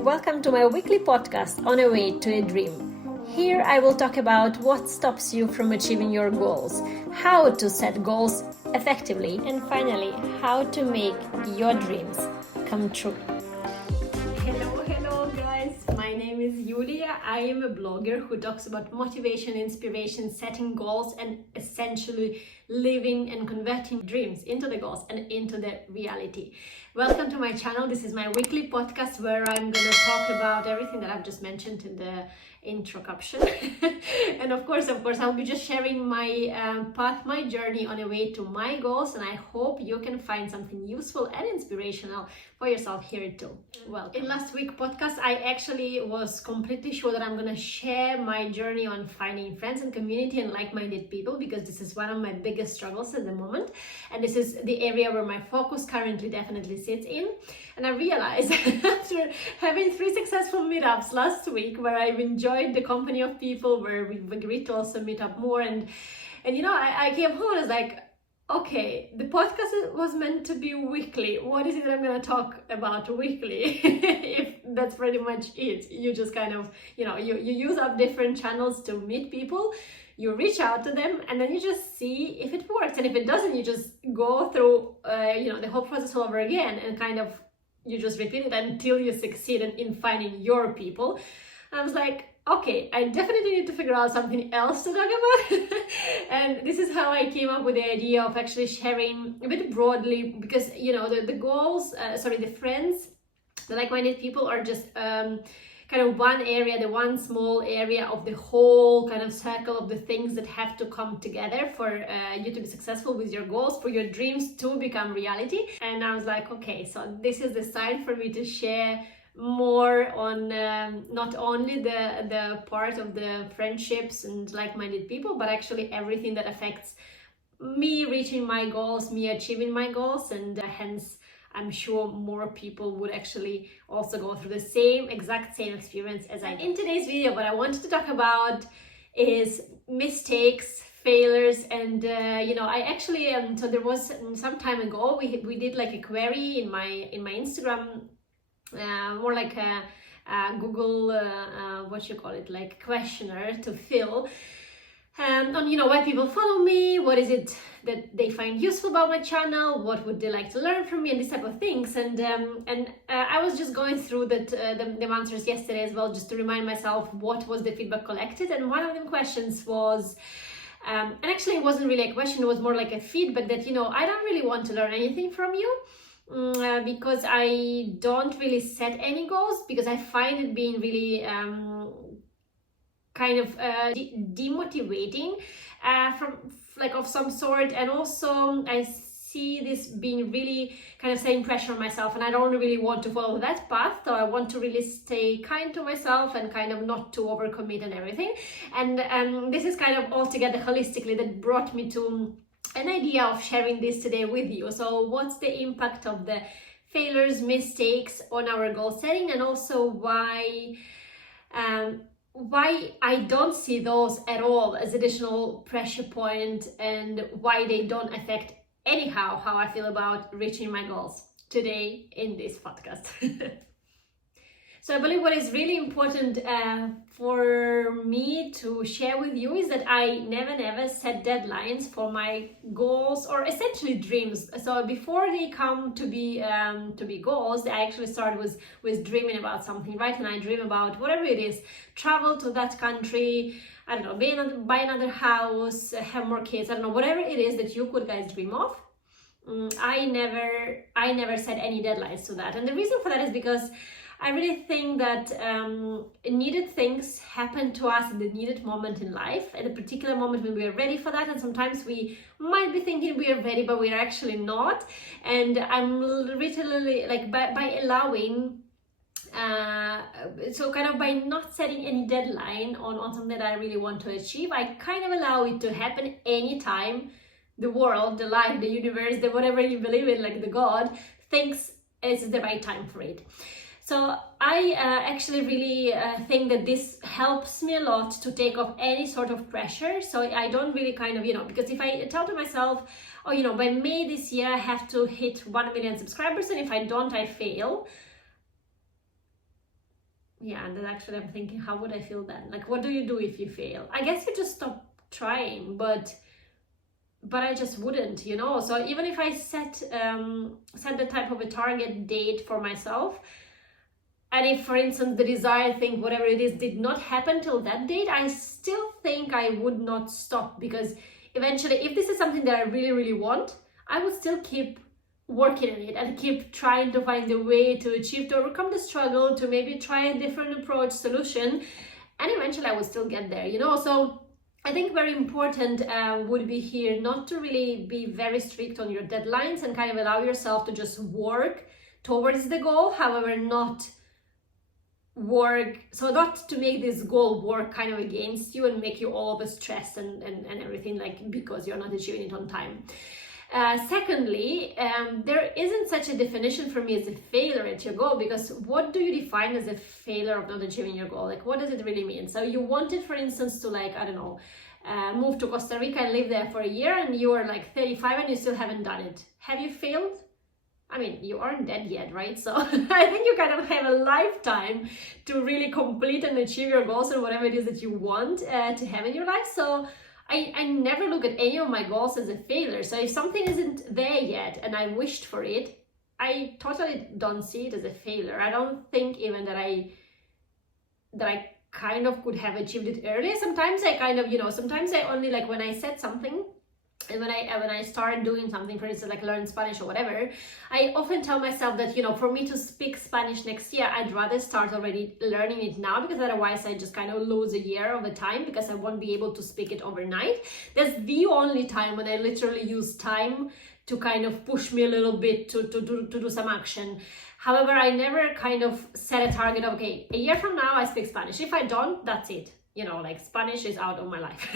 Welcome to my weekly podcast on a way to a dream. Here I will talk about what stops you from achieving your goals, how to set goals effectively, and finally, how to make your dreams come true. Hello guys, my name is Julia. I am a blogger who talks about motivation, inspiration, setting goals, and essentially living and converting dreams into the goals and into the reality. Welcome to my channel. This is my weekly podcast where I'm going to talk about everything that I've just mentioned in the intro caption. And of course, I'll be just sharing my path, my journey on the way to my goals, and I hope you can find something useful and inspirational for yourself here too. Well, in last week's podcast, I actually was completely sure that I'm going to share my journey on finding friends and community and like-minded people, because this is one of my biggest struggles at the moment, and this is the area where my focus currently definitely sits in. And I realized after having 3 successful meetups last week, where I've enjoyed the company of people, where we've agreed to also meet up more, and you know, I came home and I was like, okay, the podcast was meant to be weekly. What is it that I'm going to talk about weekly? If that's pretty much it. You just kind of, you know, you use up different channels to meet people, you reach out to them, and then you just see if it works. And if it doesn't, you just go through, the whole process all over again, and kind of, you just repeat it until you succeed in finding your people. And I was like, okay, I definitely need to figure out something else to talk about. And this is how I came up with the idea of actually sharing a bit broadly, because, you know, the goals, the friends, the like-minded people are just kind of one area, the one small area of the whole kind of circle of the things that have to come together for you to be successful with your goals, for your dreams to become reality. And I was like, okay, so this is the sign for me to share more on not only the part of the friendships and like-minded people, but actually everything that affects me reaching my goals, me achieving my goals, and hence I'm sure more people would actually also go through the exact same experience as I did. In today's video, what I wanted to talk about is mistakes, failures, and I actually so there was some time ago we did like a query in my Instagram, more like a Google like questionnaire to fill, on, you know, why people follow me, what is it that they find useful about my channel, what would they like to learn from me, and this type of things. And I was just going through the answers yesterday as well, just to remind myself what was the feedback collected. And one of the questions was, and actually it wasn't really a question, it was more like a feedback that, you know, I don't really want to learn anything from you, because I don't really set any goals, because I find it being really kind of demotivating of some sort. And also I see this being really kind of setting pressure on myself, and I don't really want to follow that path. So I want to really stay kind to myself and kind of not to overcommit and everything. And this is kind of altogether holistically that brought me to an idea of sharing this today with you. So what's the impact of the failures, mistakes on our goal setting, and also why I don't see those at all as additional pressure point, and why they don't affect anyhow how I feel about reaching my goals today in this podcast. So I believe what is really important for me to share with you is that I never set deadlines for my goals, or essentially dreams. So before they come to be goals, I actually start with dreaming about something, right? And I dream about whatever it is: travel to that country, I don't know, buy another house, have more kids, I don't know, whatever it is that you could guys dream of. I never set any deadlines to that. And the reason for that is because I really think that needed things happen to us in the needed moment in life, at a particular moment when we are ready for that. And sometimes we might be thinking we are ready, but we are actually not. And I'm literally like, by allowing, so kind of by not setting any deadline on something that I really want to achieve, I kind of allow it to happen anytime the world, the life, the universe, the whatever you believe in, like the God, thinks it's the right time for it. So I actually really think that this helps me a lot to take off any sort of pressure. So I don't really kind of, because if I tell to myself, oh, by May this year I have to hit 1 million subscribers, and if I don't, I fail. yeah, and then actually I'm thinking, how would I feel then? Like, what do you do if you fail? I guess you just stop trying, but I just wouldn't, you know. So even if I set the type of a target date for myself, and if, for instance, the desired thing, whatever it is, did not happen till that date, I still think I would not stop, because eventually, if this is something that I really, really want, I would still keep working on it and keep trying to find a way to achieve, to overcome the struggle, to maybe try a different approach, solution, and eventually I would still get there, you know. So I think very important would be here not to really be very strict on your deadlines and kind of allow yourself to just work towards the goal, however, not to make this goal work kind of against you and make you all the stressed and everything, like because you're not achieving it on time. Secondly, there isn't such a definition for me as a failure at your goal, because what do you define as a failure of not achieving your goal? Like, what does it really mean? So you wanted, for instance, to, like, I don't know, move to Costa Rica and live there for a year, and you are like 35 and you still haven't done it. Have you failed? I mean, you aren't dead yet, right? So I think you kind of have a lifetime to really complete and achieve your goals and whatever it is that you want to have in your life. So I never look at any of my goals as a failure. So if something isn't there yet and I wished for it, I totally don't see it as a failure. I don't think even that I kind of could have achieved it earlier. Sometimes I kind of, you know, sometimes I only, like, when I set something, and when I start doing something, for instance, like learn Spanish or whatever, I often tell myself that, you know, for me to speak Spanish next year, I'd rather start already learning it now, because otherwise I just kind of lose a year of the time, because I won't be able to speak it overnight. That's the only time when I literally use time to kind of push me a little bit to do some action. However, I never kind of set a target of, okay, a year from now I speak Spanish. If I don't, that's it. You know, like, Spanish is out of my life.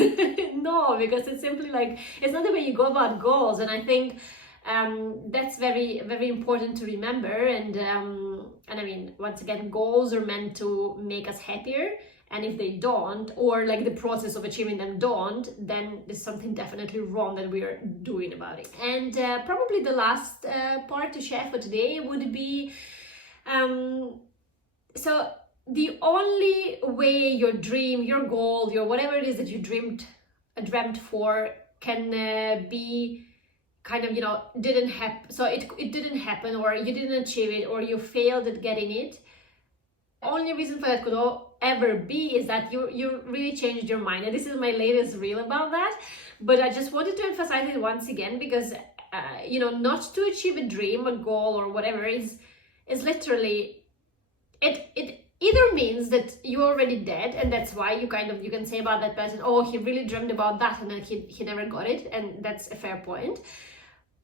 No, because it's simply like, it's not the way you go about goals. And I think that's very, very important to remember. And I mean, once again, goals are meant to make us happier. And if they don't, or like the process of achieving them don't, then there's something definitely wrong that we are doing about it. And probably the last part to share for today would be, so the only way your dream, your goal, your whatever it is that you dreamt for can be kind of, you know, didn't happen. So it didn't happen, or you didn't achieve it, or you failed at getting it. Only reason for that could ever be is that you really changed your mind. And this is my latest reel about that. But I just wanted to emphasize it once again, because you know, not to achieve a dream, a goal, or whatever is literally it either means that you're already dead, and that's why you can say about that person, oh, he really dreamed about that and then he never got it, and that's a fair point.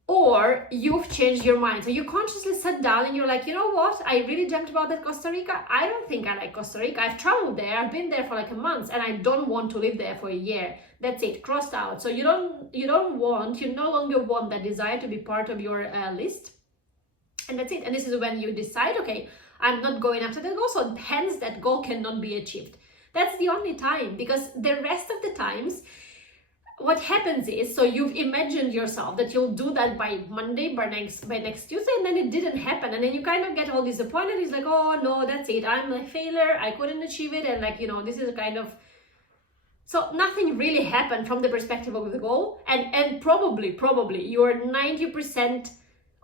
Or you've changed your mind. So you consciously sat down and you're like, you know what? I really dreamt about that Costa Rica. I don't think I like Costa Rica. I've traveled there. I've been there for like a month, and I don't want to live there for a year. That's it. Crossed out. So you no longer want that desire to be part of your list. And that's it. And this is when you decide, okay, I'm not going after that goal. So hence that goal cannot be achieved. That's the only time, because the rest of the times, what happens is, so you've imagined yourself that you'll do that by Monday, by next Tuesday, and then it didn't happen, and then you kind of get all disappointed. It's like, oh no, that's it, I'm a failure, I couldn't achieve it, and like, you know, this is kind of, so nothing really happened from the perspective of the goal, and probably you're 90%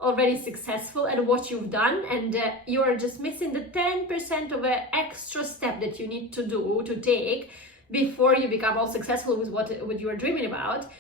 already successful at what you've done, and you are just missing the 10% of an extra step that you need to take before you become all successful with what you are dreaming about.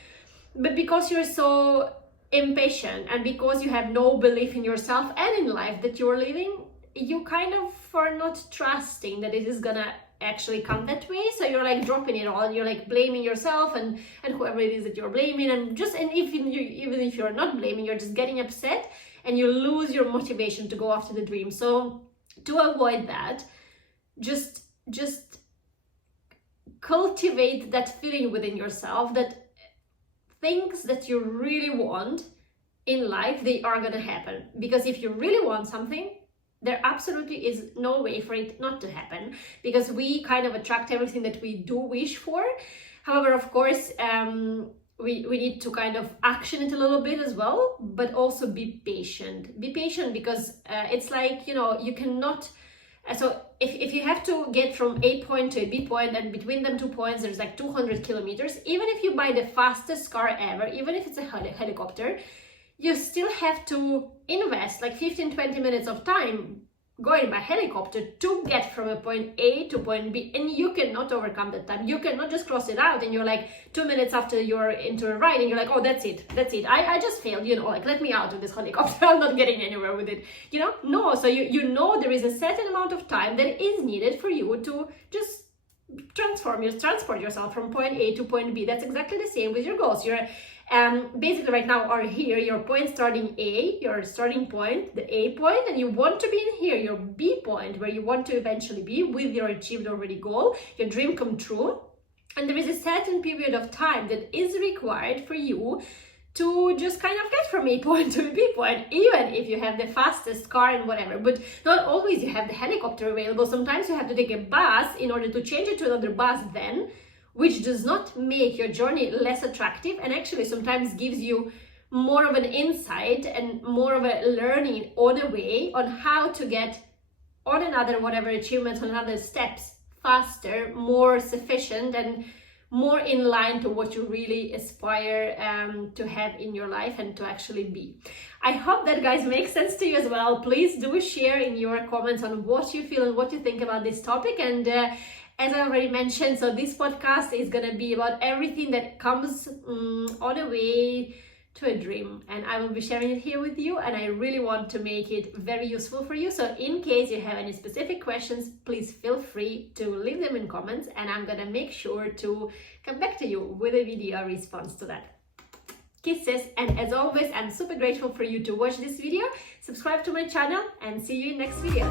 But because you're so impatient, and because you have no belief in yourself and in life that you're living, you kind of are not trusting that it is gonna actually come that way. So you're like dropping it all, and you're like blaming yourself and whoever it is that you're blaming, and even if you're not blaming, you're just getting upset, and you lose your motivation to go after the dream. So to avoid that, just cultivate that feeling within yourself that things that you really want in life, they are gonna happen. Because if you really want something, there absolutely is no way for it not to happen, because we kind of attract everything that we do wish for. However, of course, we need to kind of action it a little bit as well, but also be patient. Be patient, because it's like, you know, you cannot So if you have to get from A point to a B point, and between them 2 points there's like 200 kilometers, even if you buy the fastest car ever, even if it's a helicopter, you still have to invest like 15-20 minutes of time going by helicopter to get from a point A to point B, and you cannot overcome that time. You cannot just cross it out and you're like 2 minutes after you're into a ride and you're like, oh, that's it, I just failed, like, let me out of this helicopter, I'm not getting anywhere with it, no. So you know there is a certain amount of time that is needed for you to just transport yourself from point A to point B. That's exactly the same with your goals. You're basically right now are here, your point starting A, your starting point, the A point, and you want to be in here, your B point, where you want to eventually be with your achieved already goal, your dream come true. And there is a certain period of time that is required for you to just kind of get from A point to B point, even if you have the fastest car and whatever. But not always you have the helicopter available. Sometimes you have to take a bus in order to change it to another bus then, which does not make your journey less attractive, and actually sometimes gives you more of an insight and more of a learning on a way on how to get on another whatever achievements, on other steps faster, more sufficient, and more in line to what you really aspire to have in your life and to actually be. I hope that, guys, makes sense to you as well. Please do share in your comments on what you feel and what you think about this topic. And as I already mentioned, so this podcast is going to be about everything that comes on a way to a dream, and I will be sharing it here with you, and I really want to make it very useful for you. So in case you have any specific questions, please feel free to leave them in comments, and I'm going to make sure to come back to you with a video response to that. Kisses, and as always, I'm super grateful for you to watch this video. Subscribe to my channel and see you in next video.